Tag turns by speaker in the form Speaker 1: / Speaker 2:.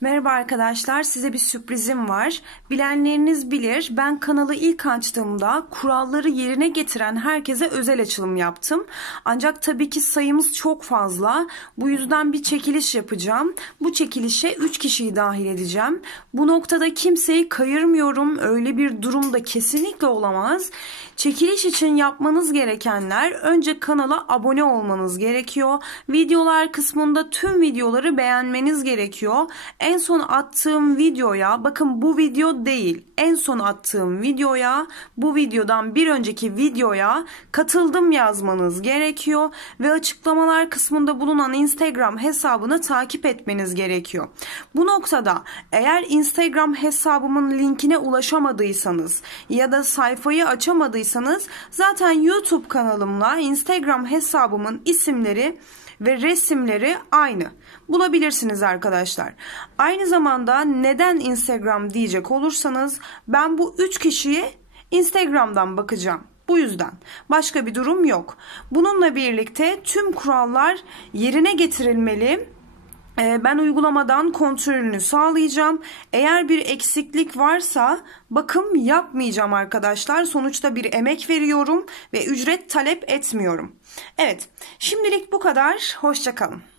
Speaker 1: Merhaba arkadaşlar, size bir sürprizim var. Bilenleriniz bilir, ben kanalı ilk açtığımda kuralları yerine getiren herkese özel açılım yaptım. Ancak tabii ki sayımız çok fazla. Bu yüzden bir çekiliş yapacağım. Bu çekilişe 3 kişiyi dahil edeceğim. Bu noktada kimseyi kayırmıyorum. Öyle bir durumda kesinlikle olamaz. Çekiliş için yapmanız gerekenler önce kanala abone olmanız gerekiyor. Videolar kısmında tüm videoları beğenmeniz gerekiyor. En son attığım videoya bakın bu video değil. En son attığım videoya bu videodan bir önceki videoya katıldım yazmanız gerekiyor ve açıklamalar kısmında bulunan Instagram hesabını takip etmeniz gerekiyor. Bu noktada eğer Instagram hesabımın linkine ulaşamadıysanız ya da sayfayı açamadıysanız zaten YouTube kanalımla Instagram hesabımın isimleri ve resimleri aynı. Bulabilirsiniz arkadaşlar. Aynı zamanda neden Instagram diyecek olursanız ben bu 3 kişiyi Instagram'dan bakacağım. Bu yüzden başka bir durum yok. Bununla birlikte tüm kurallar yerine getirilmeli. Ee, ben uygulamadan kontrolünü sağlayacağım. Eğer bir eksiklik varsa bakım yapmayacağım arkadaşlar. Sonuçta bir emek veriyorum ve ücret talep etmiyorum. Evet, şimdilik bu kadar. Hoşçakalın.